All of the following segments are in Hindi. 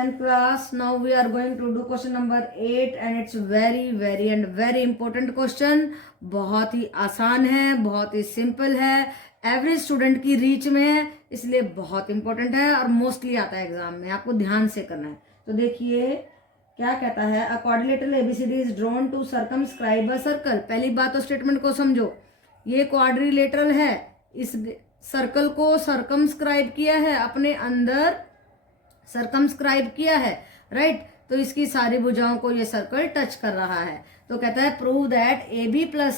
10th class. Now we are going to do question number 8 and it's very important question. बहुत ही आसान है, बहुत ही सिंपल है, एवरेज स्टूडेंट की रीच में है, इसलिए बहुत इंपॉर्टेंट है और मोस्टली आता है एग्जाम में, आपको ध्यान से करना है। तो देखिए क्या कहता है, a quadrilateral ABCD is drawn to circumscribe a circle. पहली बात तो स्टेटमेंट को समझो, ये क्वाड्रिलेटरल है, इस सर्कल को सर्कमस्क्राइब किया है, अपने अंदर सर्कमस्क्राइब किया है, राइट। तो इसकी सारी भुजाओं को ये सर्कल टच कर रहा है। तो कहता है prove that A B plus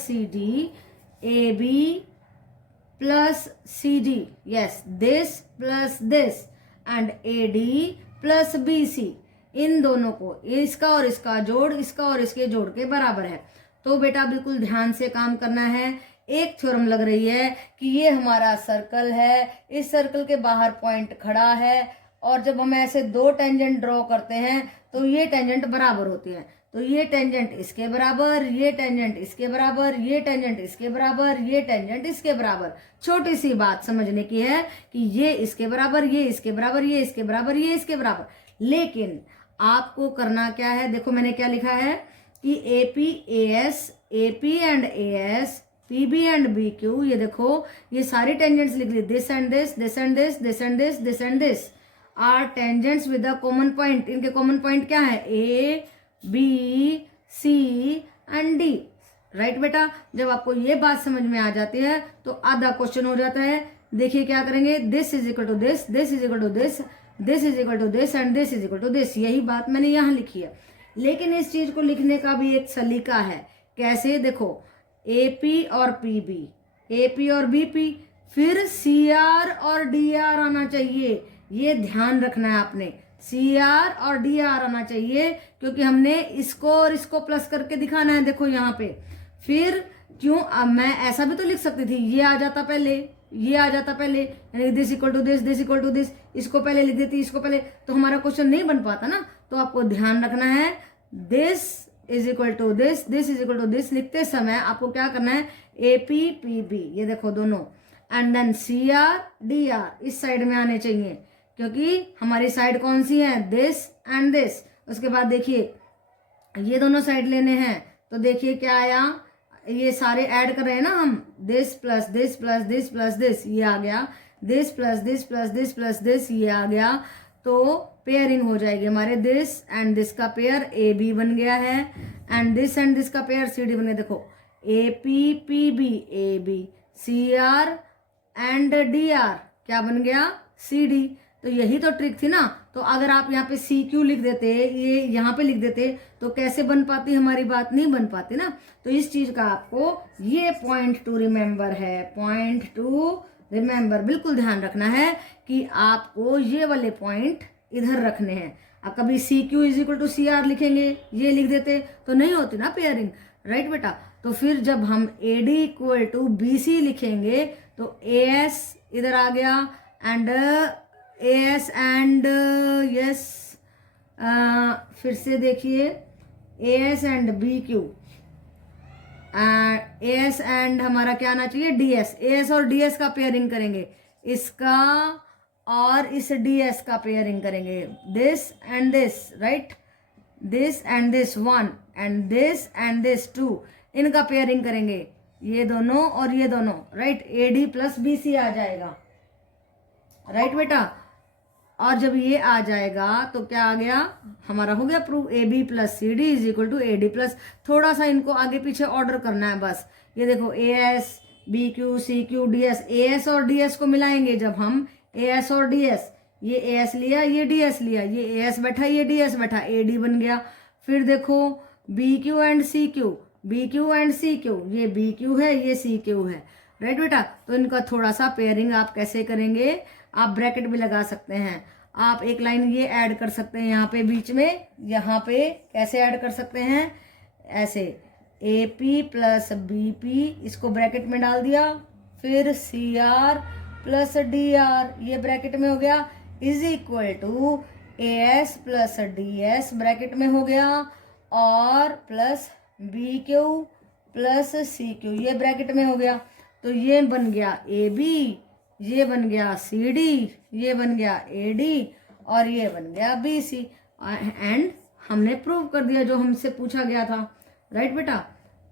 C D, yes, this plus this and A D plus B C, इन दोनों को, इसका और इसका जोड़ इसका और इसके जोड़ के बराबर है। तो बेटा बिल्कुल ध्यान से काम करना है। एक थ्योरम लग रही है कि ये हमारा सर्कल है, इस सर्कल के बाहर पॉइंट खड़ा है और जब हम ऐसे दो टेंजेंट ड्रॉ करते हैं तो ये टेंजेंट बराबर होती है। तो ये टेंजेंट इसके बराबर, ये टेंजेंट इसके बराबर, ये टेंजेंट इसके बराबर, ये टेंजेंट इसके बराबर। छोटी सी बात समझने की है कि ये इसके बराबर, ये इसके बराबर, ये इसके बराबर, ये इसके बराबर। लेकिन आपको करना क्या है, देखो मैंने क्या लिखा है कि AP and AS, PB and BQ, ये देखो ये सारी टेंजेंट्स लिख ली, this and this, this and this, this and this, this and this are tangents with a common point. इनके कॉमन पॉइंट क्या है, A, B, C and D, right बेटा। जब आपको ये बात समझ में आ जाती है तो आधा क्वेश्चन हो जाता है। देखिए क्या करेंगे, this is equal to this, this is equal to this, this is equal to this and this is equal to this. यही बात मैंने यहाँ लिखी है। लेकिन इस चीज को लिखने का भी एक सलीका है। कैसे, देखो AP और PB, AP और BP, फिर CR और DR आना चाहिए। ये ध्यान रखना है आपने, CR और DR आना चाहिए, क्योंकि हमने इसको और इसको प्लस करके दिखाना है। देखो यहाँ पे फिर क्यों, अब मैं ऐसा भी तो लिख सकती थी, ये आ जाता पहले, ये आ जाता पहले, यानी this equal to this, this equal to this, इसको पहले लिख देती, इसको पहले, तो हमारा क्वेश्चन नहीं बन पाता ना। तो आपको ध्यान रखना है, this is equal to this, this is equal to this लिखते समय आपको क्या करना है, AP PB, ये देखो दोनों, एंड देन CR DR इस साइड में आने चाहिए, क्योंकि हमारी साइड कौन सी है, दिस एंड दिस। उसके बाद देखिए ये दोनों साइड लेने हैं, तो देखिए क्या आया, ये सारे ऐड कर रहे हैं ना हम, this plus this plus this plus this, ये आ गया, this plus this plus this plus this, ये आ गया। तो पेयरिंग हो जाएगी हमारे, दिस एंड दिस का पेयर AB बन गया है, एंड दिस का पेयर CD बन गया। देखो AP PB AB, CR and DR क्या बन गया, CD। तो यही तो ट्रिक थी ना। तो अगर आप यहाँ पे CQ लिख देते, ये यहाँ पे लिख देते, तो कैसे बन पाती हमारी बात, नहीं बन पाती ना। तो इस चीज का आपको ये पॉइंट टू रिमेंबर है, पॉइंट टू रिमेंबर, बिल्कुल ध्यान रखना है कि आपको ये वाले पॉइंट इधर रखने हैं। अब कभी CQ is equal to CR लिखेंगे, ये लिख देते तो नहीं होती ना पेयरिंग, राइट बेटा। तो फिर जब हम AD इक्वल टू BC लिखेंगे तो AS इधर आ गया, एंड AS एंड यस, फिर से देखिए AS and BQ, AS and हमारा क्या आना चाहिए, DS। AS और DS का पेयरिंग करेंगे, इसका और इस DS का पेयरिंग करेंगे, this and this, right, this and this 1 and this 2, इनका पेयरिंग करेंगे, ये दोनों और ये दोनों, राइट। AD प्लस BC आ जाएगा, राइट बेटा। और जब ये आ जाएगा तो क्या आ गया, हमारा हो गया proof, AB plus CD is equal to AD plus, थोड़ा सा इनको आगे पीछे ऑर्डर करना है बस। ये देखो AS BQ CQ DS, AS और DS को मिलाएंगे जब हम, AS और DS, ये AS लिया, ये DS लिया, ये AS बैठा, ये DS बैठा, AD बन गया। फिर देखो BQ and CQ, BQ and CQ, ये BQ है, ये CQ है, राइट बेटा। तो इनका थोड़ा सा पेयरिंग आप कैसे करेंगे, आप ब्रैकेट भी लगा सकते हैं, आप एक लाइन ये ऐड कर सकते हैं यहाँ पे बीच में, यहाँ पे कैसे ऐड कर सकते हैं, ऐसे AP प्लस BP, इसको ब्रैकेट में डाल दिया, फिर CR प्लस DR, ये ब्रैकेट में हो गया, is equal to AS plus DS bracket में हो गया, और प्लस BQ प्लस CQ, ये ब्रैकेट में हो गया। तो ये बन गया AB, ये बन गया CD, ये बन गया AD, और ये बन गया BC। एंड हमने प्रूव कर दिया जो हमसे पूछा गया था, राइट बेटा।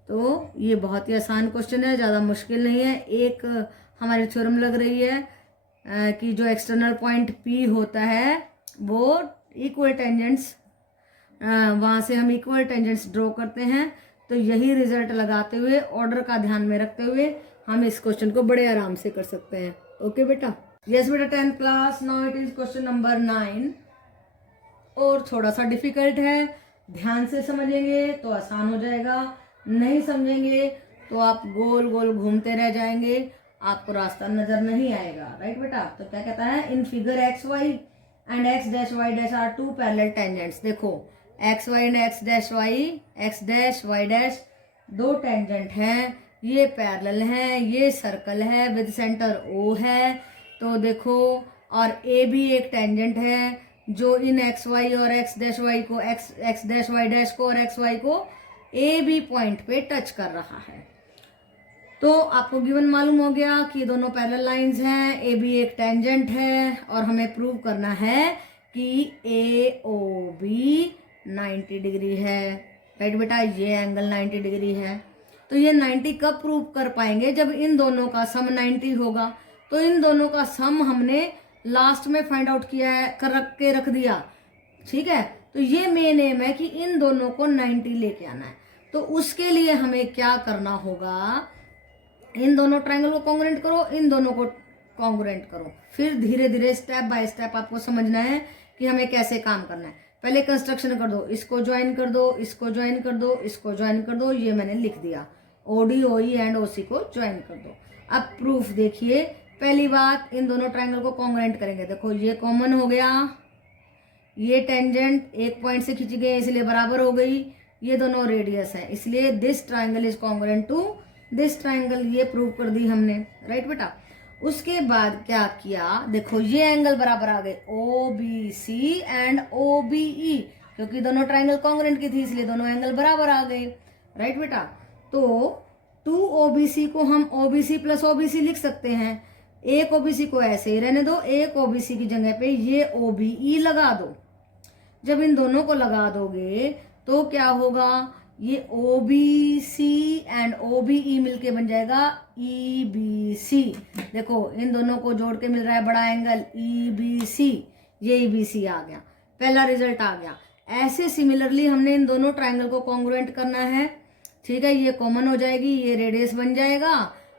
तो ये बहुत ही आसान क्वेश्चन है, ज़्यादा मुश्किल नहीं है। एक हमारी थ्योरम लग रही है कि जो एक्सटर्नल पॉइंट P होता है वो इक्वल टेंजेंट्स, वहाँ से हम इक्वल टेंजेंट्स ड्रॉ करते हैं। तो यही रिजल्ट लगाते हुए, ऑर्डर का ध्यान में रखते हुए हम इस क्वेश्चन को बड़े आराम से कर सकते हैं। ओके बेटा। यस बेटा 10th class, now it is question number 9 और थोड़ा सा डिफिकल्ट है। ध्यान से समझेंगे तो आसान हो जाएगा, नहीं समझेंगे तो आप गोल गोल घूमते रह जाएंगे, आपको रास्ता नजर नहीं आएगा, राइट बेटा। तो क्या कहता है, in figure X Y and X dash Y dash are two parallel tangents. देखो X Y and X dash Y dash दो टेंजेंट हैं, ये पैरेलल हैं, ये सर्कल है विद सेंटर O है। तो देखो, और A भी एक टेंजेंट है जो इन एक्स वाई और एक्स डैश वाई को, एक्स डैश वाई डैश को और एक्स वाई को A B पॉइंट पे टच कर रहा है। तो आपको गिवन मालूम हो गया कि दोनों पैरेलल लाइंस हैं, A B एक टेंजेंट है और हमें प्रूव करना है कि AOB 90 डिग्री है, राइट बेटा। ये एंगल 90 डिग्री है। तो ये 90 कब प्रूव कर पाएंगे, जब इन दोनों का सम 90 होगा। तो इन दोनों का सम हमने लास्ट में फाइंड आउट किया है, कर रख दिया, ठीक है। तो ये मेन एम है कि इन दोनों को 90 लेके आना है। तो उसके लिए हमें क्या करना होगा, इन दोनों ट्रायंगल को कॉन्ग्रुएंट करो, इन दोनों को कॉन्ग्रुएंट करो, फिर धीरे धीरे स्टेप बाय स्टेप आपको समझना है कि हमें कैसे काम करना है। पहले कंस्ट्रक्शन कर दो, इसको ज्वाइन कर दो, इसको ज्वाइन कर दो, इसको ज्वाइन कर दो, ये मैंने लिख दिया। OD OE एंड OC को ज्वाइन कर दो। अब प्रूफ देखिए, पहली बात, इन दोनों ट्रायंगल को कॉन्ग्रुएंट करेंगे। देखो ये कॉमन हो गया, ये टेंजेंट एक पॉइंट से खींची गई इसलिए बराबर हो गई, ये दोनों रेडियस है इसलिए this triangle is congruent to this triangle, ये प्रूव कर दी हमने, राइट बेटा। उसके बाद क्या किया, देखो ये एंगल बराबर आ गए OBC एंड OBE, क्योंकि दोनों ट्रायंगल कॉन्ग्रुएंट की थी इसलिए दोनों एंगल बराबर आ गए, राइट बेटा। तो 2OBC को हम OBC प्लस OBC लिख सकते हैं। एक OBC को ऐसे ही रहने दो, एक OBC की जगह पे ये OBE लगा दो। जब इन दोनों को लगा दोगे तो क्या होगा, ये OBC एंड OBE मिलके बन जाएगा EBC। देखो इन दोनों को जोड़ के मिल रहा है बड़ा एंगल EBC, ये EBC आ गया, पहला रिजल्ट आ गया। ऐसे सिमिलरली हमने इन दोनों ट्रायंगल को कॉन्ग्रुएंट करना है, ठीक है। ये कॉमन हो जाएगी, ये रेडियस बन जाएगा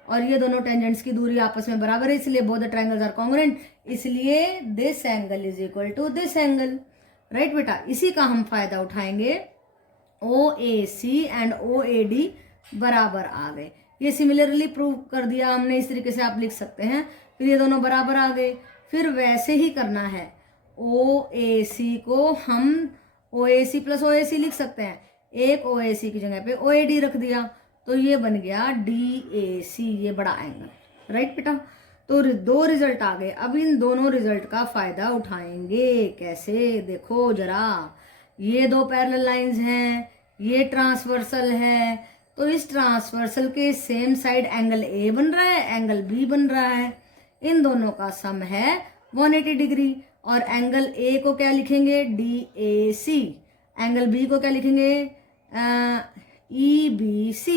और ये दोनों टेंजेंट्स की दूरी आपस में बराबर है इसलिए both the triangles are congruent, इसलिए this angle is equal to this angle, right बेटा। इसी का हम फायदा उठाएंगे, OAC एंड OAD बराबर आ गए। ये सिमिलरली प्रूव कर दिया हमने, इस तरीके से आप लिख सकते हैं। फिर ये दोनों बराबर आ गए, फिर वैसे ही करना है, OAC को हम OAC प्लस OAC लिख सकते हैं, एक OAC की जगह पे OAD रख दिया तो ये बन गया DAC, ये बड़ा एंगल, राइट बेटा। तो दो रिजल्ट आ गए। अब इन दोनों रिजल्ट का फायदा उठाएंगे कैसे, देखो जरा, ये दो पैरेलल लाइंस हैं, ये ट्रांसवर्सल है, तो इस ट्रांसवर्सल के सेम साइड एंगल A बन रहा है, एंगल B बन रहा है, इन दोनों का सम है 180 डिग्री। और एंगल A को क्या लिखेंगे, DAC, एंगल B को क्या लिखेंगे, EBC।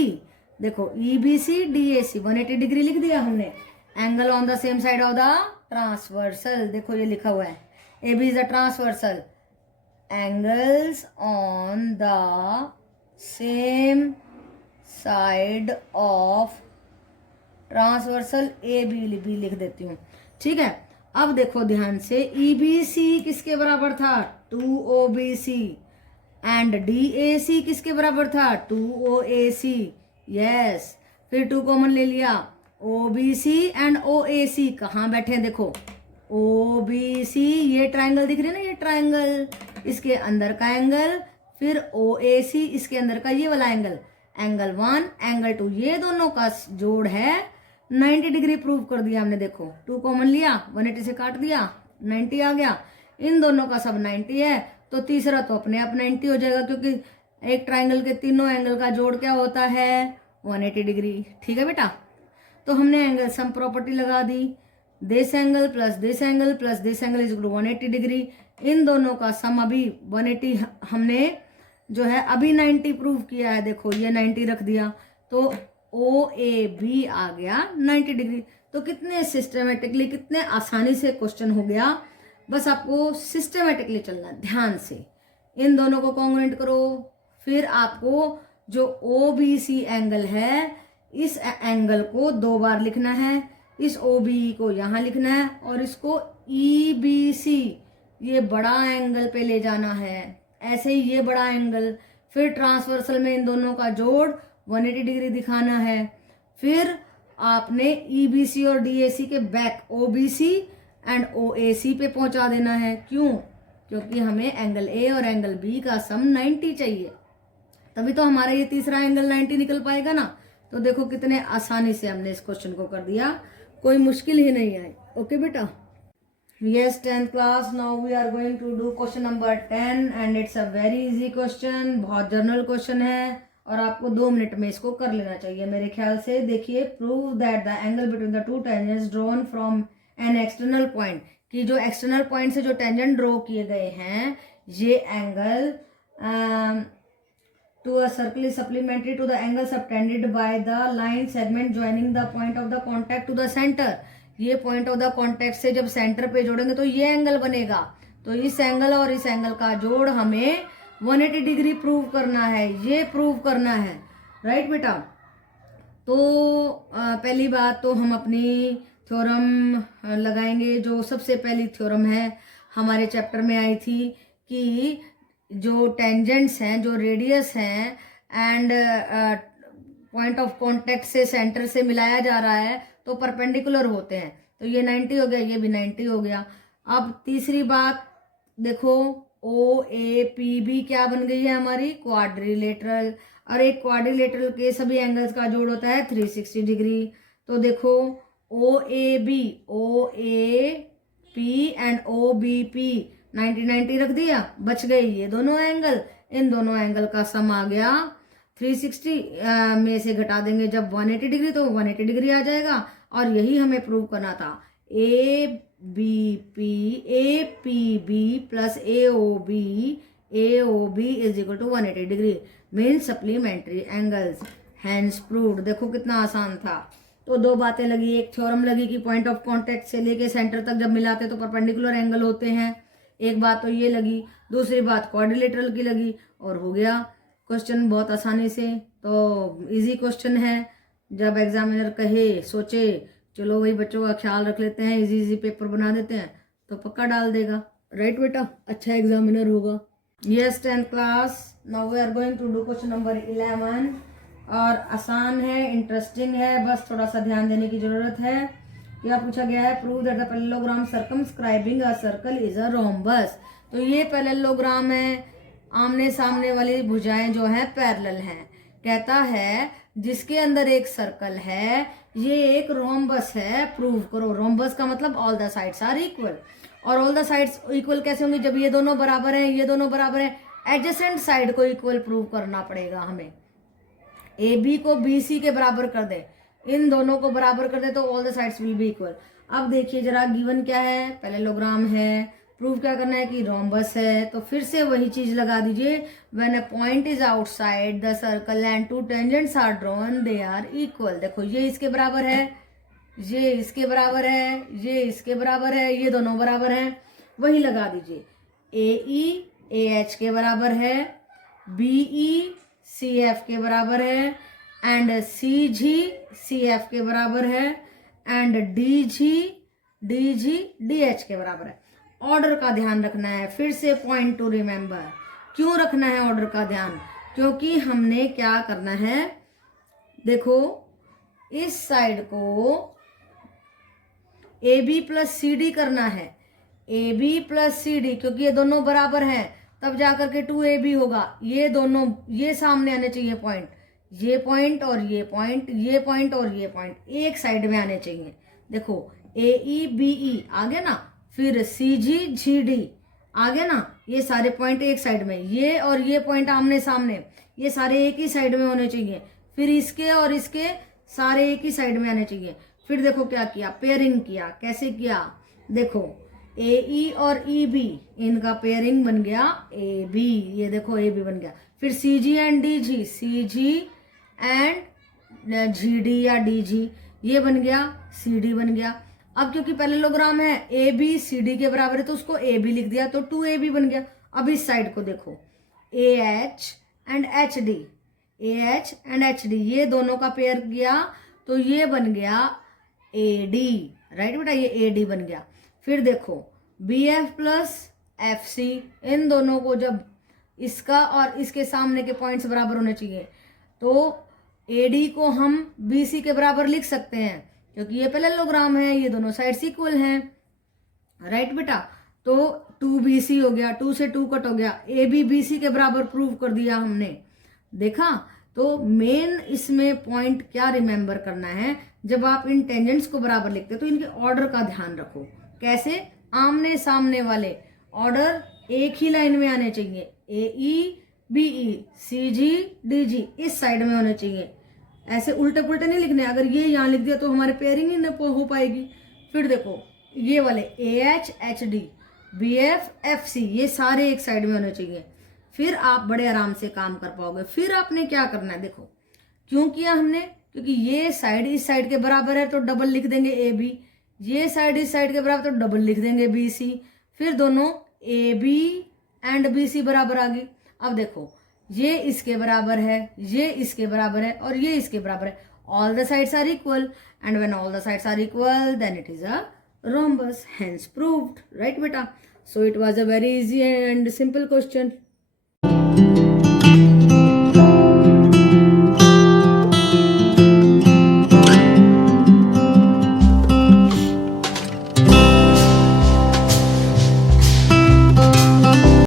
देखो EBC DAC 180 डिग्री लिख दिया हमने, angle on the same side of the transversal, देखो ये लिखा हुआ है AB is the transversal, angles on the same side of transversal AB भी लिख देती हूँ, ठीक है। अब देखो ध्यान से, EBC किसके बराबर था, 2OBC एंड DAC किसके बराबर था, 2OAC, यस। फिर 2 कॉमन ले लिया, OBC एंड OAC कहाँ बैठे हैं, देखो OBC, ये ट्रायंगल दिख रही है ना, ये ट्रायंगल, इसके अंदर का एंगल, फिर OAC इसके अंदर का ये वाला एंगल, एंगल 1 एंगल 2, ये दोनों का जोड़ है 90 डिग्री प्रूव कर दिया हमने। देखो 2 कॉमन लिया, 180 से काट दिया, 90 आ गया, इन दोनों का सब 90 है तो तीसरा तो अपने आप 90 हो जाएगा, क्योंकि एक ट्रायंगल के तीनों एंगल का जोड़ क्या होता है, 180 डिग्री, ठीक है बेटा। तो हमने एंगल सम प्रॉपर्टी लगा दी, this angle plus this angle plus this angle is equal to 180 degree, इन दोनों का सम अभी 180 हमने जो है अभी 90 प्रूव किया है। देखो ये 90 रख दिया तो OAB आ गया 90 डिग्री। तो कितने सिस्टमेटिकली, कितने आसानी से क्वेश्चन हो गया। बस आपको सिस्टमेटिकली चलना, ध्यान से इन दोनों को कॉन्ग्रुएंट करो। फिर आपको जो OBC एंगल है, इस एंगल को 2 बार लिखना है, इस OBE को यहाँ लिखना है और इसको EBC ये बड़ा एंगल पे ले जाना है। ऐसे ही ये बड़ा एंगल, फिर ट्रांसवर्सल में इन दोनों का जोड़ 180 डिग्री दिखाना है। फिर आपने EBC और DAC के बैक OBC एंड OAC पे पहुंचा देना है। क्यों? क्योंकि हमें एंगल A और एंगल B का सम 90 चाहिए, तभी तो हमारा ये तीसरा एंगल 90 निकल पाएगा ना। तो देखो कितने आसानी से हमने इस क्वेश्चन को कर दिया, कोई मुश्किल ही नहीं आई। ओके बेटा, yes 10th class, now we are going to do question number 10 and it's a very easy question. बहुत जनरल क्वेश्चन है और आपको 2 मिनट में इसको कर लेना चाहिए मेरे ख्याल से। देखिए, prove that the angle between the two tangents drawn from an external point, कि जो एक्सटर्नल पॉइंट से जो टेंजेंट ड्रॉ किए गए हैं, ये angle to a circle is supplementary to the angle subtended by the line segment joining the point of the contact to the center। ये point of the contact से जब center पे जोड़ेंगे तो ये एंगल बनेगा। तो इस एंगल और इस एंगल का जोड़ हमें 180 डिग्री प्रूव करना है, ये प्रूव करना है। राइट बेटा? तो पहली बात तो हम अपनी थ्योरम लगाएंगे। जो सबसे पहली थ्योरम है हमारे चैप्टर में आई थी कि जो टेंजेंट्स हैं, जो रेडियस हैं एंड पॉइंट ऑफ कांटेक्ट से सेंटर से मिलाया जा रहा है तो परपेंडिकुलर होते हैं। तो ये 90 हो गया, ये भी 90 हो गया। अब तीसरी बात देखो, OAPB क्या बन गई है हमारी? क्वाड्रिलेटरल। और एक क्वाड्रिलेटरल के सभी एंगल्स का जोड़ होता है 360 डिग्री। तो देखो OAB, OAP एंड OBP 90-90 रख दिया, बच गई ये दोनों एंगल। इन दोनों एंगल का सम आ गया 360 में से घटा देंगे जब 180 डिग्री तो 180 डिग्री आ जाएगा। और यही हमें प्रूव करना था। APB plus AOB is equal to 180 degree mean supplementary angles, hence proved. देखो कितना आसान था। तो 2 बातें लगी, एक थ्योरम लगी कि पॉइंट ऑफ कांटेक्ट से लेके सेंटर तक जब मिलाते तो परपेंडिकुलर एंगल होते हैं, एक बात तो ये लगी। दूसरी बात क्वाड्रिलेटरल की लगी और हो गया क्वेश्चन बहुत आसानी से। तो इजी क्वेश्चन है। जब एग्जामिनर कहे, सोचे चलो वही बच्चों का ख्याल रख लेते हैं, इजी पेपर बना देते हैं, तो पक्का डाल देगा। राइट बेटा? अच्छा एग्जामिनर होगा। Yes 10th class, now we are going to do question number 11 और आसान है, इंटरेस्टिंग है, बस थोड़ा सा ध्यान देने की जरूरत है। क्या पूछा गया है? Prove that the parallelogram circumscribing a circle is a rhombus. तो ये पैरेललोग्राम है, आमने सामने वाली भुजाएं जो हैं पैरेलल हैं। कहता है जिसके अंदर एक सर्कल है, ये एक रोम्बस है, प्रूव करो। रोम्बस का मतलब all the sides are equal. और ऑल द साइड्स इक्वल कैसे होंगी? जब ये दोनों बराबर हैं, ये दोनों बराबर हैं, एडजेसेंट साइड को इक्वल प्रूव करना पड़ेगा हमें। AB को BC के बराबर कर दे, इन दोनों को बराबर कर दे तो all the sides will be equal. अब देखिए जरा, गिवन क्या है? पैरेललोग्राम है, प्रूव क्या करना है कि रोम्बस है। तो फिर से वही चीज लगा दीजिए, when a point is outside the circle and 2 tangents are drawn they are equal. देखो ये इसके बराबर है, ये इसके बराबर है, ये इसके बराबर है, ये दोनों बराबर हैं, वही लगा दीजिए। AE AH के बराबर है, BE CF के बराबर है एंड CG CF के बराबर है एंड DG DH के बराबर है। ऑर्डर का ध्यान रखना है। फिर से पॉइंट टू रिमेंबर। क्यों रखना है ऑर्डर का ध्यान? क्योंकि हमने क्या करना है, देखो इस साइड को AB प्लस CD करना है, AB प्लस CD, क्योंकि ये दोनों बराबर हैं तब जाकर के 2AB होगा। ये दोनों, ये सामने आने चाहिए पॉइंट, ये पॉइंट और ये पॉइंट, ये पॉइंट और ये पॉइंट एक साइड में आने चाहिए। देखो AE BE आ गया ना, फिर CG GD आ गया ना, ये सारे पॉइंट एक साइड में, ये और ये पॉइंट आमने सामने, ये सारे एक ही साइड में होने चाहिए। फिर इसके और इसके सारे एक ही साइड में आने चाहिए। फिर देखो क्या किया, पेयरिंग किया। कैसे किया? देखो AE और EB इनका पेयरिंग बन गया AB, ये देखो AB बन गया। फिर CG and DG, CG and GD या DG, ये बन गया CD बन गया। अब क्योंकि पैरेललोग्राम है, AB CD के बराबर है तो उसको AB लिख दिया, तो 2AB बन गया। अब इस साइड को देखो, AH and HD, AH and HD ये दोनों का पेयर किया तो ये बन गया AD, राइट बेटा, ये AD बन गया। फिर देखो BF प्लस FC, इन दोनों को जब इसका और इसके सामने के पॉइंट्स बराबर होने चाहिए तो AD को हम BC के बराबर लिख सकते हैं क्योंकि ये पैरेललोग्राम है, ये दोनों साइड्स इक्वल हैं, राइट बेटा। तो 2BC हो गया, 2 से 2 कट हो गया, AB BC के बराबर प्रूव कर दिया हमने। देखा, तो मेन इसमें पॉइंट क्या रिमेंबर करना है, जब आप इन टेंजेंट्स को बराबर लिखते हो तो इनके ऑर्डर का ध्यान रखो। कैसे? आमने सामने वाले ऑर्डर एक ही लाइन में आने चाहिए, AE BE CG DG इस साइड में होने चाहिए, ऐसे उल्टे पुल्टे नहीं लिखने। अगर ये यहाँ लिख दिया तो हमारे पेयरिंग ही नहीं हो पाएगी। फिर देखो ये वाले AH HD BF FC ये सारे एक साइड में होने चाहिए, फिर आप बड़े आराम से काम कर पाओगे। फिर आपने क्या करना है, देखो क्यों किया हमने, क्योंकि ये साइड इस साइड के बराबर है तो डबल लिख देंगे AB, ये साइड इस साइड के बराबर तो डबल लिख देंगे BC, फिर दोनों AB एंड BC बराबर आ गई। अब देखो ये इसके बराबर है, ये इसके बराबर है और ये इसके बराबर है, all the sides are equal and when all the sides are equal then it is a rhombus, hence proved, right beta? So it was a very easy and simple question.